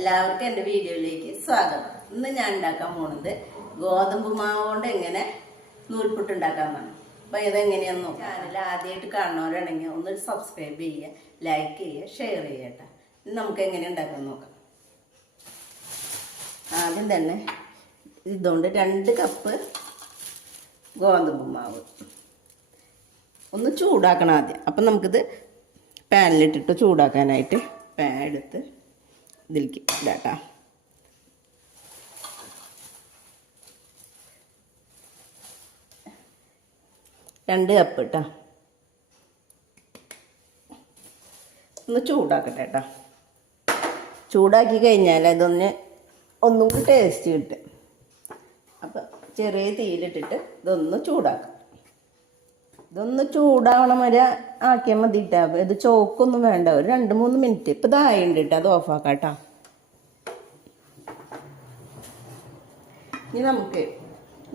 എല്ലാവർക്കും എന്റെ വീഡിയോയിലേക്ക് സ്വാഗതം. ഇന്ന് ഞാൻ ഉണ്ടാക്കാൻ പോണത് ഗോതമ്പ് മാവ് കൊണ്ട് എങ്ങനെ നൂൽപുട്ട് ഉണ്ടാക്കാമെന്നാണ് അപ്പോൾ ഇതെങ്ങനെയാന്ന് നോക്കാം. ചാനൽ ആദ്യമായിട്ട് കാണുന്നവരാണെങ്കിൽ ഒന്ന് സബ്സ്ക്രൈബ് ചെയ്യുക ലൈക്ക് ചെയ്യുക ഷെയർ ചെയ്യട്ടെ നമുക്ക് എങ്ങനെ ഉണ്ടാക്കാൻ നോക്കാം. ആദ്യം തന്നെ ഇതുകൊണ്ട് രണ്ട് കപ്പ് ഗോതമ്പ് മാവ് ഒന്ന് ചൂടാക്കണം ആദ്യം. അപ്പം നമുക്കിത് പാനിലിട്ടിട്ട് ചൂടാക്കാനായിട്ട് പാൻ എടുത്ത് ഇതിലേക്ക് ഇടാട്ടാ രണ്ട് കപ്പ് ഇട്ടാ ഒന്ന് ചൂടാക്കട്ടെ കേട്ടോ ചൂടാക്കി കഴിഞ്ഞാൽ അതൊന്ന് ഒന്നും കൂടി ടേസ്റ്റ് കിട്ടും. അപ്പം ചെറിയ തീയിലിട്ടിട്ട് ഇതൊന്ന് ചൂടാക്കാം. ഇതൊന്ന് ചൂടാവണം വരെ ആക്കിയാൽ മതി ഇട്ടാ ഇത് ചോക്കൊന്നും വേണ്ട. ഒരു രണ്ട് മൂന്ന് മിനിറ്റ്. ഇപ്പം ഇതായുണ്ട് കേട്ടോ അത് ഓഫാക്കാം കേട്ടോ ഇനി നമുക്ക്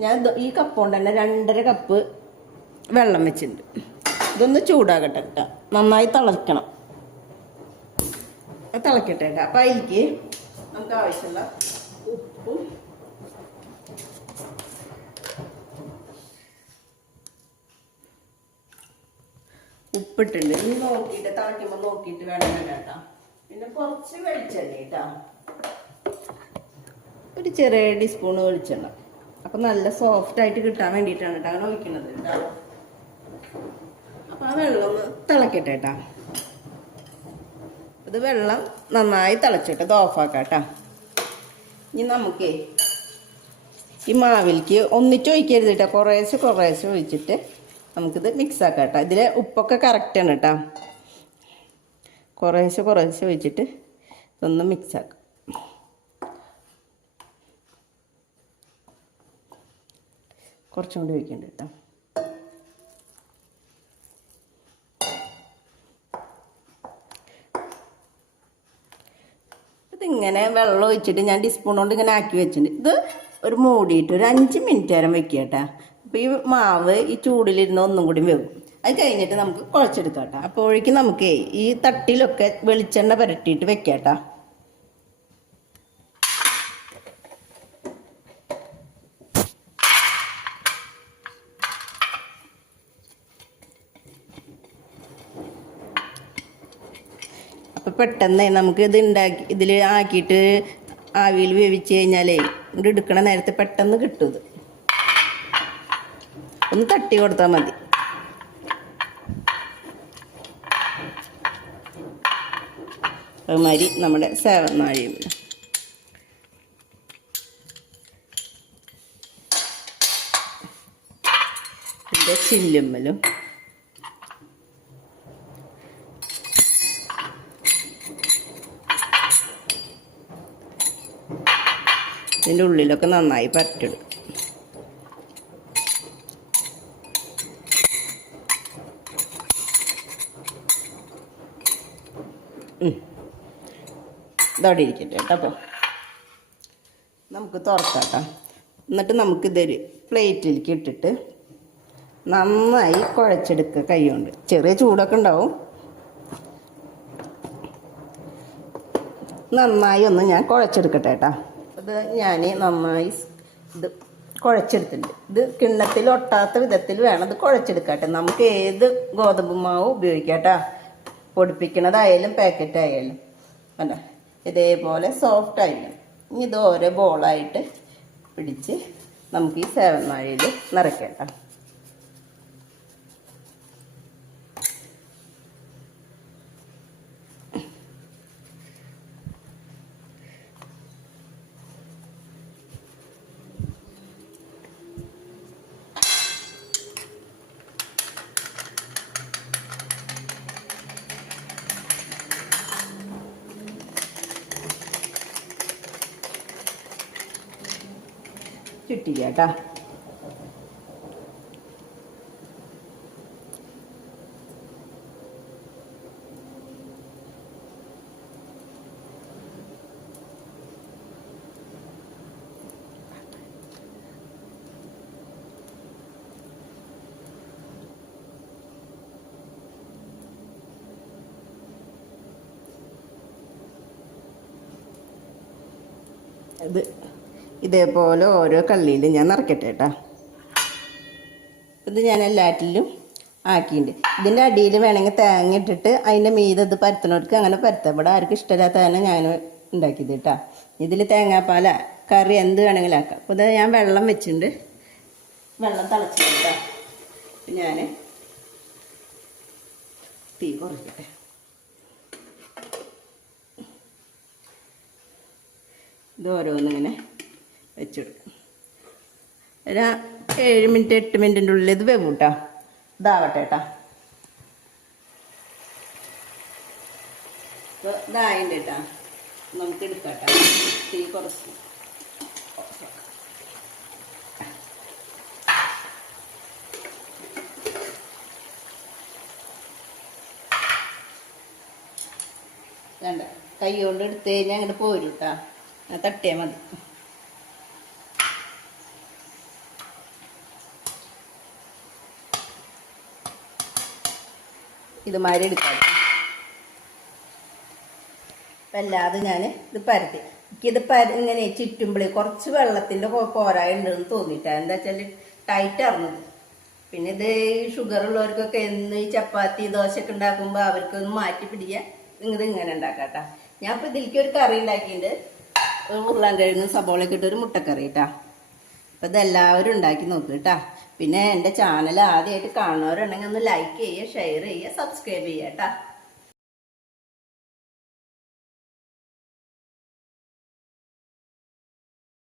ഞാൻ ഈ കപ്പ് കൊണ്ട് തന്നെ രണ്ടര കപ്പ് വെള്ളം വെച്ചിട്ടുണ്ട്. ഇതൊന്ന് ചൂടാകട്ടെ കേട്ടോ നന്നായി തിളക്കണം. തിളക്കട്ടെ കേട്ടോ അപ്പം അതിലേക്ക് നമുക്ക് ആവശ്യമുള്ള ഉപ്പും ഉപ്പിട്ടുണ്ട് ഇനി നോക്കിയിട്ട് തിളയ്ക്കുമ്പോൾ നോക്കിയിട്ട് വേണം കേട്ടോ. പിന്നെ കുറച്ച് വെളിച്ചെണ്ണ കേട്ടോ ഒരു ചെറിയ ടീസ്പൂൺ വെളിച്ചെണ്ണ. അപ്പം നല്ല സോഫ്റ്റ് ആയിട്ട് കിട്ടാൻ വേണ്ടിയിട്ടാണ് കേട്ടോ അങ്ങനെ ഒഴിക്കുന്നത് കേട്ടോ. അപ്പം ആ വെള്ളം ഒന്ന് തിളക്കട്ടെ കേട്ടോ. ഇത് വെള്ളം നന്നായി തിളച്ചിട്ട് ഇത് ഓഫാക്കാം കേട്ടോ. ഇനി നമുക്കേ ഈ മാവിലേക്ക് ഒന്നിച്ച് ഒഴിക്കരുത് കേട്ടോ. കുറേശ്ശെ കുറേശ്ശെ ഒഴിച്ചിട്ട് നമുക്കിത് മിക്സ് ആക്കാം കേട്ടോ ഇതിൽ ഉപ്പൊക്കെ കറക്റ്റാണ് കേട്ടോ കുറേശ്ശെ കുറേശ്ശെ ഒഴിച്ചിട്ട് ഇതൊന്ന് മിക്സ് ആക്കാം. കുറച്ചും കൂടി ഒഴിക്കണ്ട കേട്ടോ ഇതിങ്ങനെ വെള്ളം ഒഴിച്ചിട്ട് ഞാൻ ടീസ്പൂൺ കൊണ്ട് ഇങ്ങനെ ആക്കി വെച്ചിട്ടുണ്ട്. ഇത് ഒരു മൂടിയിട്ട് ഒരു അഞ്ച് മിനിറ്റ് നേരം വെക്കുക കേട്ടോ അപ്പോൾ ഈ മാവ് ഈ ചൂടിലിരുന്ന് ഒന്നും കൂടി വേവും. അത് കഴിഞ്ഞിട്ട് നമുക്ക് കുഴച്ചെടുക്കാം കേട്ടോ. അപ്പോഴേക്കും നമുക്ക് ഈ തട്ടിലൊക്കെ വെളിച്ചെണ്ണ പുരട്ടിയിട്ട് വെക്കാം കേട്ടോ. അപ്പോൾ പെട്ടെന്ന് നമുക്ക് ഇത് ഉണ്ടാക്കി ഇതിൽ ആക്കിയിട്ട് ആവിയിൽ വേവിച്ച് കഴിഞ്ഞാലേ ഇത് എടുക്കണ നേരത്തെ പെട്ടെന്ന് കിട്ടും ഇത്. ഒന്ന് തട്ടി കൊടുത്താൽ മതി. അതുമാതിരി നമ്മുടെ സേവനാഴിയും ഇതിന്റെ ചില്ലുമ്മലും. ഇതിന്റെ ഉള്ളിലൊക്കെ നന്നായി പരട്ടിടും ഇതവിടെ ഇരിക്കട്ടെ കേട്ടോ അപ്പോൾ നമുക്ക് തുറക്കാം കേട്ടോ എന്നിട്ട് നമുക്കിതൊരു പ്ലേറ്റിലേക്ക് ഇട്ടിട്ട് നന്നായി കുഴച്ചെടുക്കുക കൈ കൊണ്ട് ചെറിയ ചൂടൊക്കെ ഉണ്ടാവും. നന്നായി ഒന്ന് ഞാൻ കുഴച്ചെടുക്കട്ടെ കേട്ടോ. ഇത് ഞാൻ നന്നായി ഇത് കുഴച്ചെടുത്തിട്ടുണ്ട്. ഇത് കിണ്ണത്തിൽ ഒട്ടാത്ത വിധത്തിൽ വേണം ഇത് കുഴച്ചെടുക്കട്ടെ നമുക്ക് ഏത് ഗോതമ്പ് മാവ് ഉപയോഗിക്കാം കേട്ടോ. പൊടിപ്പിക്കണതായാലും പാക്കറ്റ് ആയാലും. അല്ല ഇതേപോലെ സോഫ്റ്റ് ആയിരിക്കണം. ഇനി ഇത് ഓരോ ബോളായിട്ട് പിടിച്ച് നമുക്ക് ഈ സേവന്മാഴിയിൽ നിറയ്ക്കാം കേട്ടോ. കിട്ടില്ല കേട്ടോ ഇത് ഇതേപോലെ ഓരോ കള്ളിയിലും ഞാൻ നിറക്കട്ടെ കേട്ടോ ഇത് ഞാൻ എല്ലാറ്റിലും ആക്കിയിട്ടുണ്ട് ഇതിന്റെ അടിയിൽ വേണമെങ്കിൽ തേങ്ങ ഇട്ടിട്ട് അതിന്റെ മീതെ ഇത് പരത്തണവർക്ക് അങ്ങനെ പരത്താം. ഇവിടെ ആർക്കും ഇഷ്ടമില്ലാത്ത തന്നെ ഞാൻ ഉണ്ടാക്കിയത് കേട്ടോ ഇതിൽ തേങ്ങാപ്പാല. കറി എന്ത് വേണമെങ്കിലും ആക്കാം. അപ്പോൾ ഇത് ഞാൻ വെള്ളം വെച്ചിട്ടുണ്ട് വെള്ളം തിളച്ചു കേട്ടോ ഞാൻ തീ കുറയ്ക്കട്ടെ ഇത് ഓരോന്നിങ്ങനെ വെച്ചെടുക്കും. ഒരു ഏഴ് മിനിറ്റ് എട്ട് മിനിറ്റിന്റെ ഉള്ളിൽ ഇത് വേവും കേട്ടോ ഇതാവട്ടെ കേട്ടോ ഇപ്പോൾ നമുക്ക് എടുക്കാം കേട്ടോ തീ കുറച്ച്. വേണ്ട കൈ കൊണ്ട് എടുത്ത് കഴിഞ്ഞാൽ അങ്ങോട്ട് പോരും കേട്ടോ തട്ടിയാൽ മതി. ഇതുമാതിരി എടുക്കാം. അപ്പം അല്ലാതെ ഞാൻ ഇത് പരത്തി. എനിക്കിത് പര ഇങ്ങനെ ചുറ്റുമ്പോഴേ കുറച്ച് വെള്ളത്തിന്റെ പോരായുണ്ടെന്ന് തോന്നിയിട്ടാണ് എന്താ വെച്ചാൽ ടൈറ്റ് അറിഞ്ഞത് പിന്നെ ഇത് ഷുഗർ ഉള്ളവർക്കൊക്കെ എന്ന് ചപ്പാത്തി ദോശയൊക്കെ ഉണ്ടാക്കുമ്പോൾ അവർക്കൊന്ന് മാറ്റി പിടിക്കുക നിങ്ങൾ ഇങ്ങനെ ഉണ്ടാക്കാട്ടാ. ഞാൻ ഇപ്പം ഇതിലേക്ക് ഒരു കറി ഉണ്ടാക്കിയിട്ടുണ്ട്. ഉരുളാൻ കിഴങ്ങ് സബോളയൊക്കെ ഇട്ട് ഒരു മുട്ടക്കറി കേട്ടാ അപ്പം ഇതെല്ലാവരും ഉണ്ടാക്കി നോക്കുക പിന്നെ എന്റെ ചാനൽ ആദ്യമായിട്ട് കാണുന്നവരുണ്ടെങ്കിൽ ഒന്ന് ലൈക്ക് ചെയ്യുക ഷെയർ ചെയ്യുക സബ്സ്ക്രൈബ് ചെയ്യുക കേട്ടാ